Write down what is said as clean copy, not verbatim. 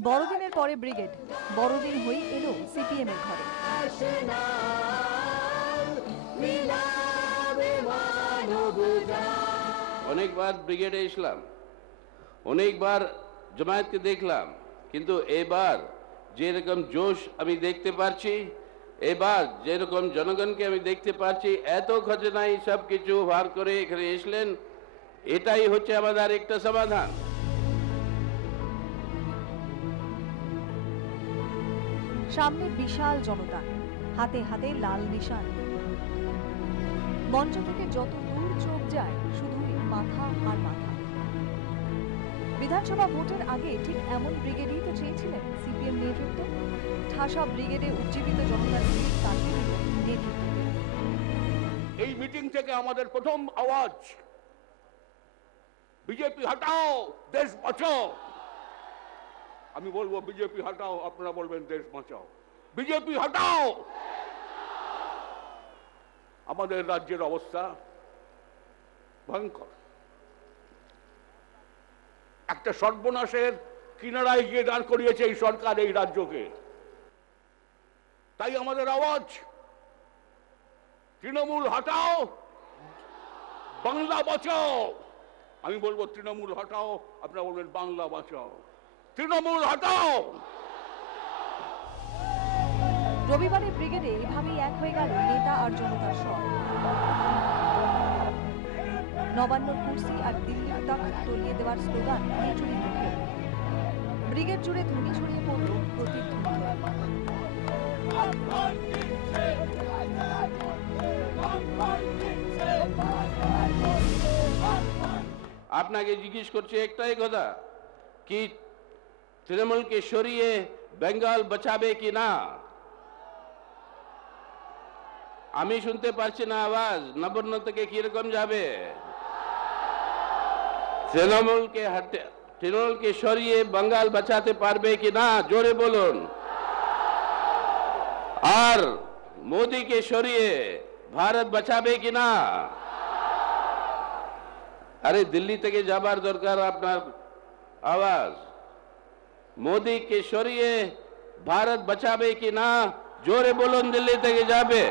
বড়দিনের পরে ব্রিগেড, বড়দিন হয়ে এলো সিপিএম এর ঘরে। অনেকবার ব্রিগেডে এসলাম, অনেকবার জামায়াতকে দেখলাম, কিন্তু এবার যেরকম জোশ আমি দেখতে পাচ্ছি, এবার যেরকম জনগণকে আমি দেখতে পাচ্ছি, এত ঘটনায় সব কিছু ভার করে এখানে এসলেন, এটাই হচ্ছে আমাদের একটা সমাধান। সামনে বিশাল জনতা, হাতে হাতে লাল নিশান। মঞ্চ থেকে যত দূর চোখ যায় শুধুই মাথা আর মাথা। বিধানসভা ভোটের আগে ঠিক এমন ব্রিগেডই তো চেয়েছিলেন সিপিএম নেতৃত্ব। ঠাসা ব্রিগেডে উজ্জীবিত জনতার ভিড় কাটিয়ে দিল নেতৃত্ব। এই মিটিং থেকে আমাদের প্রথম আওয়াজ, বিজেপি হটাও, দেশ বাঁচাও। আমি বলবো বিজেপি হটাও, আপনারা বলবেন দেশ বাঁচাও। বিজেপি হটাও। আমাদের রাজ্যের অবস্থা ভয়ঙ্কর, একটা সর্বনাশের কিনারায় গিয়ে দাঁড় করিয়েছে এই সরকার এই রাজ্যকে। তাই আমাদের আওয়াজ, তৃণমূল হটাও, বাংলা বাঁচাও। আমি বলবো তৃণমূল হটাও, আপনারা বলবেন বাংলা বাঁচাও। তৃণমূল হটাও। রবিবারে ব্রিগেডে এভাবেই এক হয়ে গেল নেতা আর জনতার স্বর। নবান্নর কুর্সি আর দিল্লির তখ্ত তলিয়ে দেওয়ার স্লোগান নেত্রীর মুখে। ব্রিগেড জুড়ে ধ্বনি ছড়িয়ে পড়ল প্রতিধ্বনি। আপনাকে জিজ্ঞেস করছে একটাই কথা, কি তৃণমূলকে সরিয়ে বেঙ্গল বাঁচাবে কি না? আমি শুনতে পারছি না আওয়াজ, নবান্ন থেকে কিরকম যাবে? তৃণমূলকে সরিয়ে বাঙ্গাল বাঁচাতে পারবে কি না, জোরে বলুন। আর মোদীকে সরিয়ে ভারত বাঁচাবে কি না? আরে দিল্লি থেকে যাবার দরকার আপনার আওয়াজ। মোদীকে সরিয়ে ভারত বাঁচাবে কি না, জোরে বলুন, দিল্লি থেকে যাবে।